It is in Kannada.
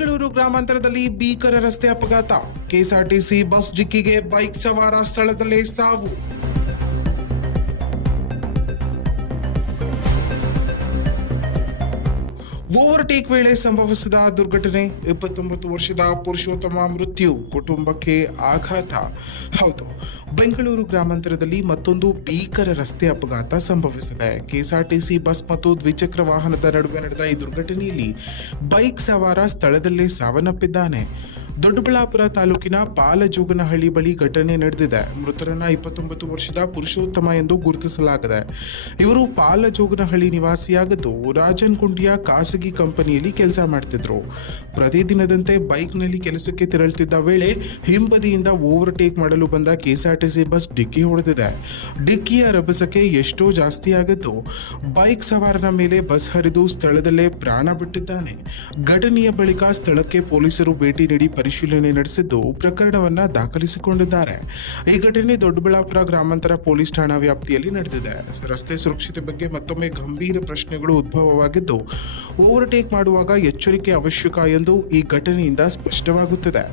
ಬೆಂಗಳೂರು ಗ್ರಾಮಾಂತರದಲ್ಲಿ ಭೀಕರ ರಸ್ತೆ ಅಪಘಾತ. ಕೆಎಸ್ಆರ್ಟಿಸಿ ಬಸ್ ಡಿಕ್ಕಿಗೆ ಬೈಕ್ ಸವಾರ ಸ್ಥಳದಲ್ಲೇ ಸಾವು. ಓವರ್ಟೇಕ್ ವೇಳೆ ಸಂಭವಿಸಿದ ದುರ್ಘಟನೆ. 29 ವರ್ಷದ ಪುರುಷೋತ್ತಮ ಮೃತ್ಯು, ಕುಟುಂಬಕ್ಕೆ ಆಘಾತ. ಹೌದು, ಬೆಂಗಳೂರು ಗ್ರಾಮಾಂತರದಲ್ಲಿ ಮತ್ತೊಂದು ಭೀಕರ ರಸ್ತೆ ಅಪಘಾತ ಸಂಭವಿಸಿದೆ. ಕೆಎಸ್ಆರ್ಟಿಸಿ ಬಸ್ ಮತ್ತು ದ್ವಿಚಕ್ರ ವಾಹನದ ನಡುವೆ ನಡೆದ ಈ ದುರ್ಘಟನೆಯಲ್ಲಿ ಬೈಕ್ ಸವಾರ ಸ್ಥಳದಲ್ಲೇ ಸಾವನ್ನಪ್ಪಿದ್ದಾನೆ. ದೊಡ್ಡಬಳ್ಳಾಪುರ ತಾಲೂಕಿನ ಪಾಲಜೋಗನಹಳ್ಳಿ ಬಳಿ ಘಟನೆ ನಡೆದಿದೆ. ಮೃತರನ್ನ 29 ವರ್ಷದ ಪುರುಷೋತ್ತಮ ಎಂದು ಗುರುತಿಸಲಾಗಿದೆ. ಇವರು ಪಾಲಜೋಗನಹಳ್ಳಿ ನಿವಾಸಿಯಾಗಿದ್ದು ರಾಜನಗುಂಡಿಯ ಖಾಸಗಿ ಕಂಪನಿಯಲ್ಲಿ ಕೆಲಸ ಮಾಡ್ತಿದ್ರು. ಪ್ರತಿದಿನದಂತೆ ಬೈಕ್ನಲ್ಲಿ ಕೆಲಸಕ್ಕೆ ತೆರಳುತ್ತಿದ್ದ ವೇಳೆ ಹಿಂಬದಿಯಿಂದ ಓವರ್ಟೇಕ್ ಮಾಡಲು ಬಂದ ಕೆಎಸ್ಆರ್ಟಿಸಿ ಬಸ್ ಡಿಕ್ಕಿ ಹೊಡೆದಿದೆ. ಡಿಕ್ಕಿಯ ರಭಸಕ್ಕೆ ಎಷ್ಟೋ ಜಾಸ್ತಿ ಆಗಿದ್ದು ಬೈಕ್ ಸವಾರನ ಮೇಲೆ ಬಸ್ ಹರಿದು ಸ್ಥಳದಲ್ಲೇ ಪ್ರಾಣ ಬಿಟ್ಟಿದ್ದಾನೆ. ಘಟನೆಯ ಬಳಿಕ ಸ್ಥಳಕ್ಕೆ ಪೊಲೀಸರು ಭೇಟಿ ನೀಡಿ ಪರಿಶೀಲನೆ ನಡೆಸಿದ್ದು ಪ್ರಕರಣವನ್ನ ದಾಖಲಿಸಿಕೊಂಡಿದ್ದಾರೆ. ಈ ಘಟನೆ ದೊಡ್ಡಬಳ್ಳಾಪುರ ಗ್ರಾಮಾಂತರ ಪೊಲೀಸ್ ಠಾಣಾ ವ್ಯಾಪ್ತಿಯಲ್ಲಿ ನಡೆದಿದೆ. ರಸ್ತೆ ಸುರಕ್ಷತೆ ಬಗ್ಗೆ ಮತ್ತೊಮ್ಮೆ ಗಂಭೀರ ಪ್ರಶ್ನೆಗಳು ಉದ್ಭವವಾಗಿದ್ದು ಓವರ್ಟೇಕ್ ಮಾಡುವಾಗ ಎಚ್ಚರಿಕೆ ಅವಶ್ಯಕ ಎಂದು ಈ ಘಟನೆಯಿಂದ ಸ್ಪಷ್ಟವಾಗುತ್ತದೆ.